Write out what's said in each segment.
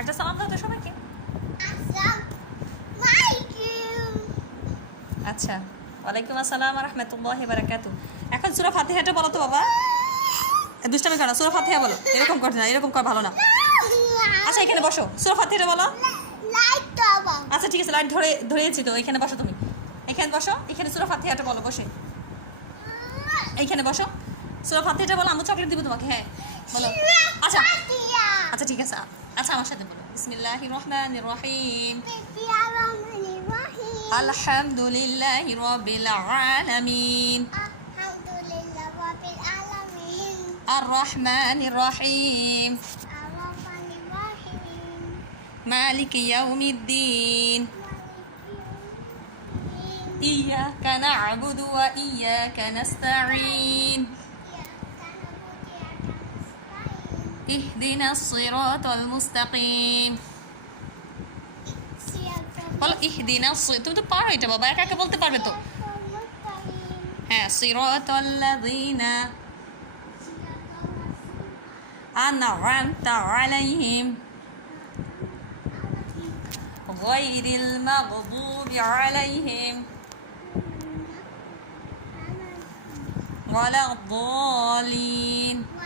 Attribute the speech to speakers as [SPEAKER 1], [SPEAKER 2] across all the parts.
[SPEAKER 1] একটা সালাম দাও তো সবাইকে। আচ্ছা ওয়ালাইকুম আসসালাম রহমতুল্লাহ বারাকাতু এখন সুরা ফাতিহাটা বলো তো বাবা। দুষ্টামি করো না, সুরা ফাতিহা বলো। এরকম করতে না, এরকম কর, ভালো না। আচ্ছা এখানে বসো। সুরা ফাতিহাটা বলো। আচ্ছা ঠিক আছে, লাইট ধরে, ধরেছি তো, এখানে বসো তুমি। এখানে বসো, এখানে সুরা ফাতিহাটা বলো, বসে। এইখানে বসো। সুরা ফাতিহাটা বলো আমি চকলেট দিব তোমাকে হ্যাঁ বলো। আচ্ছা আচ্ছা ঠিক আছে আচ্ছা আমার সাথে বলো বিসমিল্লাহির রহমানির রহিম আলহামদুলিল্লাহি রাব্বিল আলামিন আর রহমানির রহিম মালিক ইয়াউমিদ্দিন إياك نعبد وإياك نستعين اهدنا الصراط المستقيم বলো ইহদিনা সির- তুমি তো পারো এটা বাবা একা একা বলতে পারবে তো হ্যাঁ সিরাতাল্লাযীনা আন'আমতা আলাইহিম গায়রিল মাগদুবি আলাইহিম ওয়ালাদ-দালিন আমিন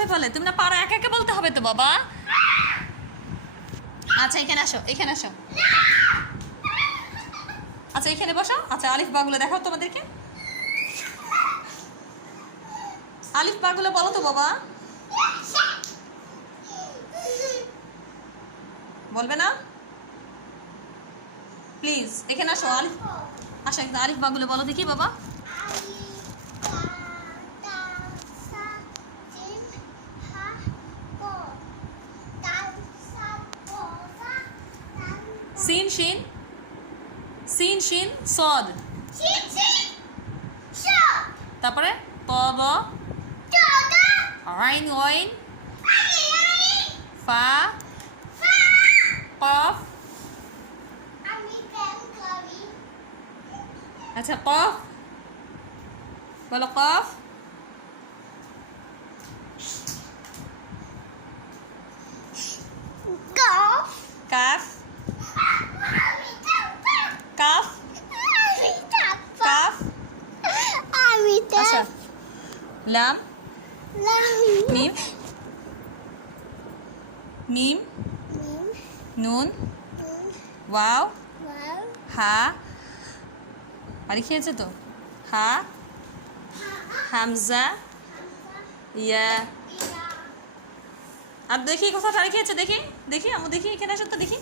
[SPEAKER 1] এইভাবে বলে? তুমি না পারো একা একা বলতে হবে তো, বাবা। আচ্ছা এখানে আসো এখানে আসো। আচ্ছা এখানে বসো। আচ্ছা আলিফ বাগুলো দেখাও তোমাদেরকে। আলিফ বাগুলো বলো তো, বাবা। বলবে না? প্লিজ এখানে আসো, আলিফ। আসো আলিফ বাগুলো বলো দেখি, বাবা। সিন শিন সিন শিন সদ তারপরে ত ব আইন ওয়াইন ফা কফ আচ্ছা কফ বলো কাফ কাফ কাফ আচ্ছা লাম। মিম মিম নুন। ওয়াও। হা। আর খেয়েছে তো? হা। হামজা। ইয়া। আর দেখি কোথাও তারা খেয়েছে দেখি। দেখি আমি দেখি এখানে আসো তো দেখি।